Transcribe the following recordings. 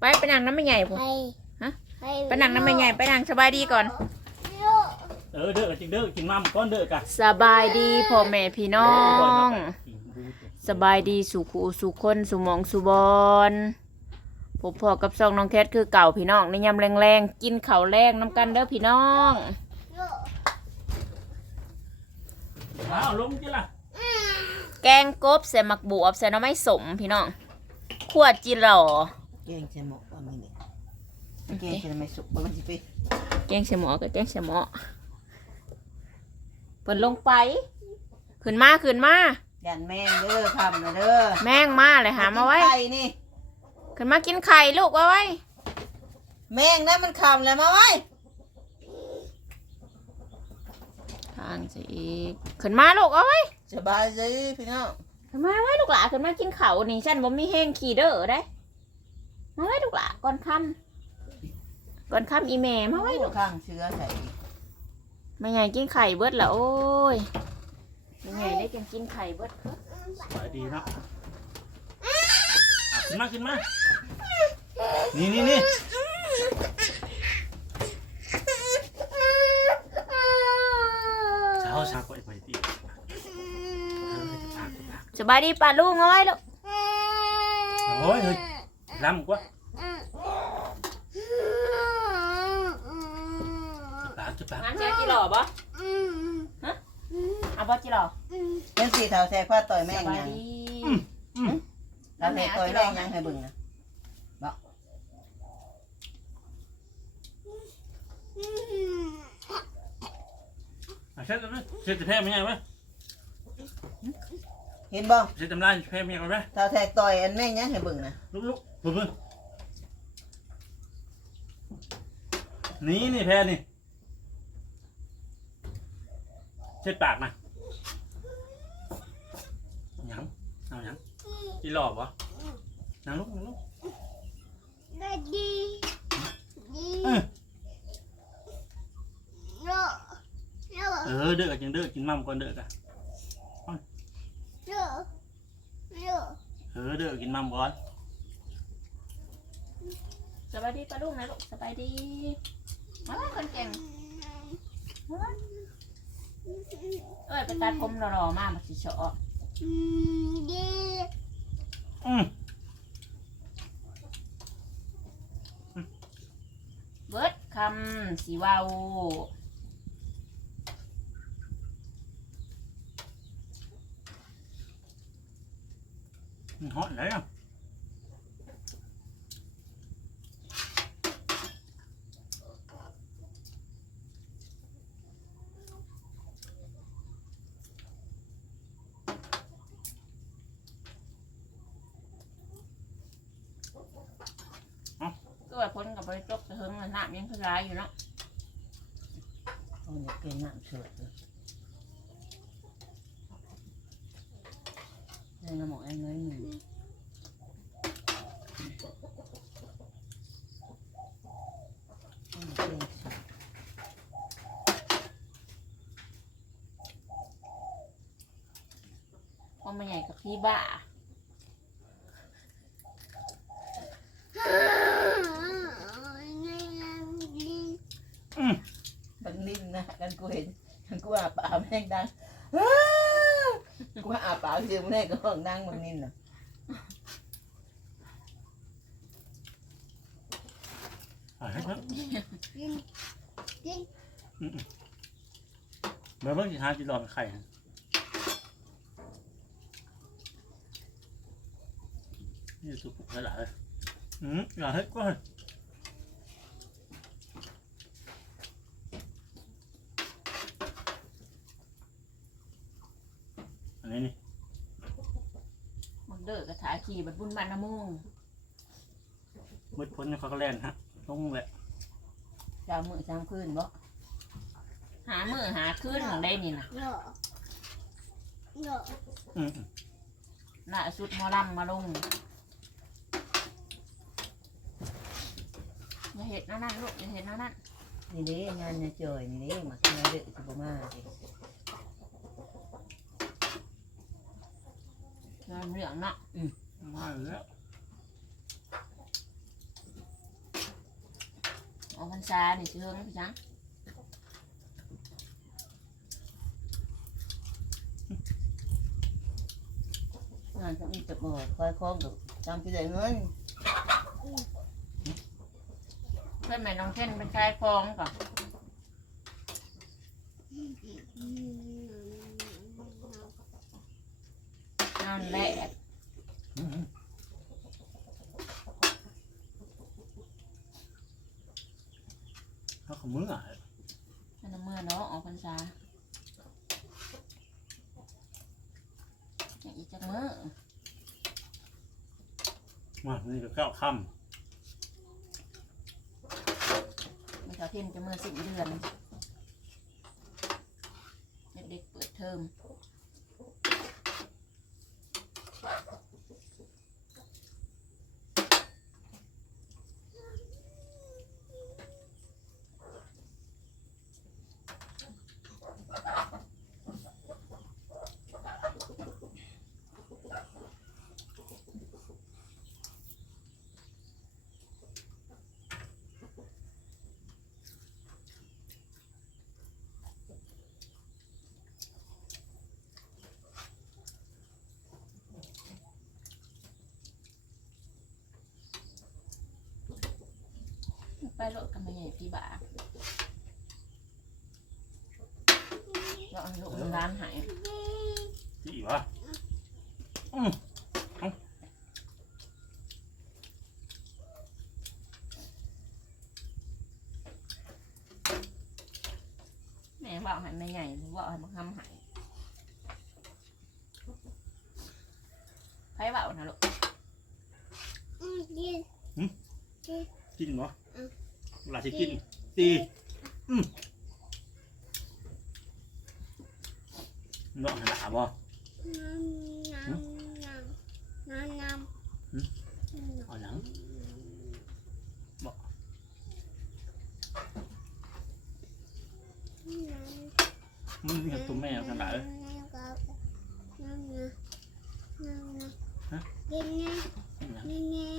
ไปไปนั่งน้ำไม่ใหญ่พวกให้ฮะให้ไปนั่งน้ำไม่ใหญ่ไปนั่งสบายดีก่อน เออเด้อจริงเด้อกินมั่มก้อนเด้อกะสบายดีพ่อแม่พี่น้อง สบายดีสุขูสุคนสุหมองสุบอนพบพ่อกับซองน้องแคทคือเก่าพี่น้องในยำแรงๆกินข้าวแรงน้ำกันเด้อพี่น้องอ้าวลงจิล่ะแกงกบใส่หมักบวบใส่หน้ำไม้สมพี่น้องขวดจิหล่อแกงใส่หมกว่ามันเนี่ยแกงใส่ไม่สุกว่ามันสิไปแกงใส่หมอกับแกงใส่หมอเปิดลงไปขึ้นมาขึ้นมายันแมงเด้อทำนะเด้อแม่งมาเลยหามาไว้ ไข่นี่ ขึ้นมากินไข่ลูกเอาไว้ แมงนะมันคำเลยมาไว้ทางจะอีกขึ้นมาลูกเอาไว้สบายดีพี่น้องขึ้นมาไว้ลูกหลาขึ้นมากินเขาวนี่ฉันบ่มีแห้งขี่เด้อได้ มาไว้ลูกหลาก่อนค่ำก่อนค่ำอีเมมาไว้ลูกข้างเชื้อใส่อีกไม่ไงกินไข่เบิดละโอ้ยไม่ไงได้กินกินไข่เบิดสบายดีเนาะอะขึ้นมาขึ้นมานี่นี่นี่เช้าเช้าก็ไอ้ไปตีเออจะพาจะพาสบายดีป่าลูกเอาไว้ลูกโอ้ยเฮ้ย ล้ำกว่าจะปากจะปากงั้นเจ้าจีหล่อปะเอาปะจีหล่อเป็นสีเทาแซ่ผ้าต่อยแมสงบายยังดีทำแม่ต่อยแมงยังให้เบิ่งนะอะเช็ดเลยเช็ดจะแพ้ไม่ไงวะ เห็นบ่เช็ดตำรานแพ้ไม่ไงวะเทาแซ่ต่อยอันแมงยังให้เบิ่งนะลุกลุกเบิ่งเบิ่งนี่นี่แพ้นี่เช็ดปากนะหยังเอาหยังอีหลอบวะนั่งลุกนั่งลุกดีดีเออโลโลเออเด้อจังเด้อกินมั่มก่อนเด้อกะ โลโล เออเด้อกินมั่มก่อนสบายดีป่าลูกนะลูกสบายดีมาไว้คนเก่งมาไว้เอ้ยไปตัดผมรอๆมามาสิเฉาะดีอืมเบิดคำสีวาว มันฮอตเลยอะก็ว่าพ้นกับบริจบจะเฮิงหน้ายังคือร้ายอยู่เนาะเอาเนี่ยเกินน้ำเชื่อ เลยได้น้ำหมอกอันน้อยหนึ่งเพราะ มันใหญ่กับพี่บ้าอืมบังลิ้นนะกันกูเห็นกันกูอาปากแม่งดังกูอาปากเสียงแม่งก็ห้องดังบังลิ้นน่ะอะให้เพิ่มดีดีเบิ่งเบิ่งสิหาจิหลอดไข่ฮะนี่สุกหลายเลยอืมอย่าให้ก็ให้อันนี้นี่ มักเด้อกระถา ขี่บัดบุญบานน้ำมุ่งมืดพ้นเขาก็แล่นฮะลงแหละสามมื้อสามคืนบ่หามือหาขึ้นของได้นี่นะโลโลอืมหน้าสุดหมอลำมาลงอย่าเห็ดนั่นนั่นลูกอย่าเห็ดนั่นนั่นนี่เด้งานเนี่ยเจอยนี่เด้มากินเด้อสิบ่มาเด้เรื่องเรื่องเนาะมาแล้วรษานี่สิเฮิงพี่จังงานจะมีจะบอกคอยคล้องกับจำไปได้เงินเพื่อนแม่น้องเท่นเป็นชายคลองก่อนนั่นแหละ อืมเขาขมืออะ นั่นนะเมื่อเนาะออกพรรษาอย่างอีกจักมื้อ มานี่ก็เข้าค่มันจะเท่นจะเมื่อสิบเดือน เด็กๆเปิดเทอม ไปรถกันมาใหญ่พี่บ่าเราเอาลูกร้านหายำที่วะอืมแม่บอกให้แม่ใหญ่บอกให้มาทำหายไพ่บอกนะลูก กินกินบ่อื มเวลาสิกินตีอืมเนาะหนาบ่น้ำน้ำน้ำน้ำเอาหนังมึงเห็นตัวแม่ขนาดเลยกินนะเอาหนังนี่นี่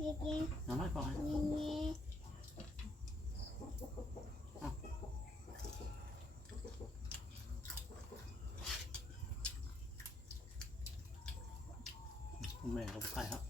นี่กินน้ำไม่พอให้นี่นี่ แม่เขาใครครับ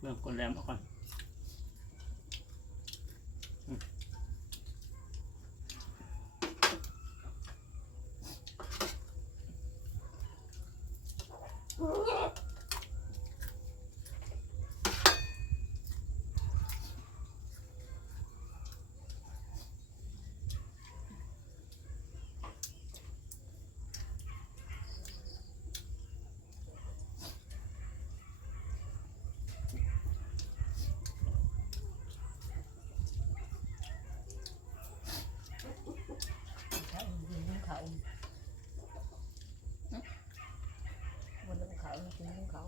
เรื่องกดแรมเอาก่อน เขากินเขา บนเขากินเขา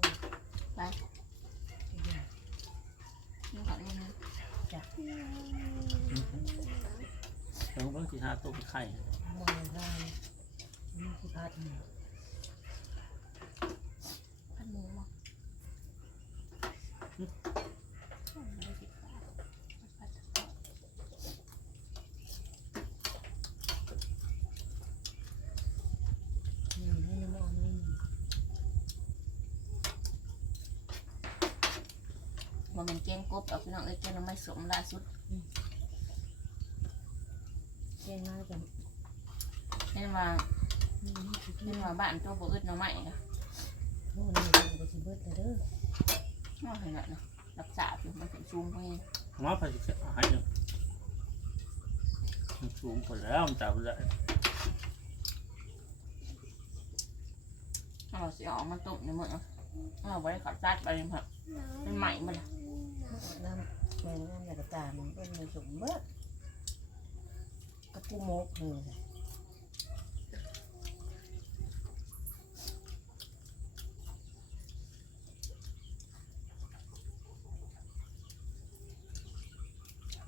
นี่ขอลูกนะแล้วก็ที่หาตัวไข่ มองได้นี่คือพัด พันหมูมั้ง นี่ให้น้ำมันนี่ มันเป็นเกงกบเอาพี่น้องเอ้ยเกงน้ำไม่สมล่าสุดแกงมากันเห็นว่านี่คือเห็นว่าบ้านตัวบ่อึดหน้ำใหม่นะโน่นนี่ก็สิเบิดเลยเด้อน่าเห็นแล้วนะรับสาบอยู่มันเป็นซูมพวกนี้มาไปสิเอาให้หนึ่งมันสูงกว่าแล้วมันจับได้เอาสิออกมาตุ่มในมือเอาไว้ขัดซัดไปเลยครับเป็นใหม่มัน น้ำแม่น้ำอยากตามันเป็นในสมเบิดกระปูมกเลย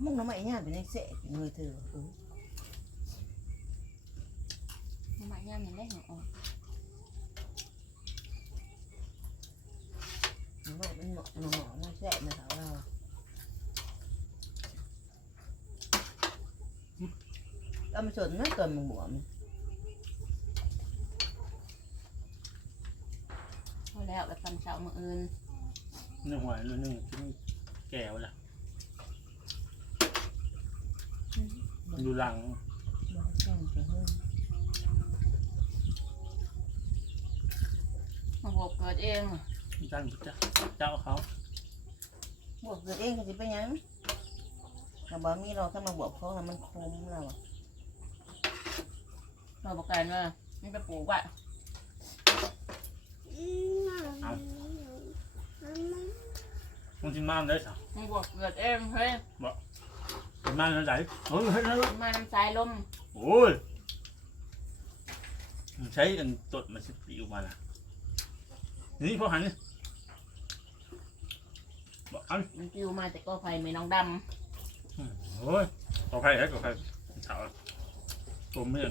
มุกน้ำมันเนี่ยเป็นเสะมือถือ ใหม่ย่ามยังได้หัวออก น้ำมันเป็นหมอกหมอกนะ มันสดนะตัวมันบวมพอแล้วไปตำเช้ามื้ออื่นนึ่งหอยนึ่งกินแก้วละดูหลังบ่แข็งจะเฮ้ยมาบอกเกิดเองจ้างจ้าเจ้าเขาบวกเกิดเองก็สิเป็นหยังถ้าบ่มีเราถ้ามาบวกเขาแล้วมันคมแล้วอะ เราบอกกันว่ามันไปปลูกไว้มึงกินมาได้สักมันบอกเกิดเองเฮ้ยกินมาแล้วไหนเฮ้ยเฮ้ยเฮ้ยมาน้ำสายลมโอ้ยมันใช้กันตดมาสิบปีออกมาละนี่พอหันนี่บอกอันมันปิวมาแต่ก็ไฟไม่น้องดโอ้ยกอไผ่แล้วกอไผ่เฉาตัวเมื่อน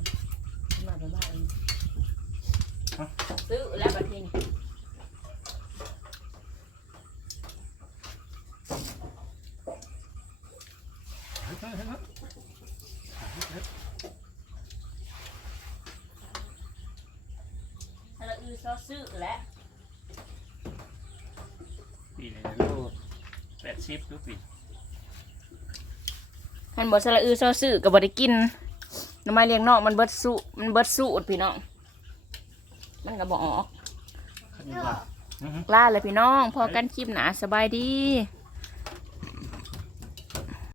ม้ไฟบ้านก็อึดแล้วบ้านฟื้นบดเหรอทำไมมันเขาน้เนี่อยๆก็อึดแล้วบ้านซื้อแล้วบ้านทีนี่นิดเดียวก็ไม่มาไปบ้านซื้อแล้วบ้านทีนี่ถ้าเราอือซอซื้อแล้วปีไหนโลแปดชิปทุกปีคันบ่สละอือซอซื้อก็บ่ได้กิน หน้ำไม้เลี้ยงนอกมันเบิดสุมันเบิดสูดพี่น้อง มันก็บ่ออกขันอยู่บ้านลาเลยพี่น้อง พอกันคลิปหนาสบายดีบ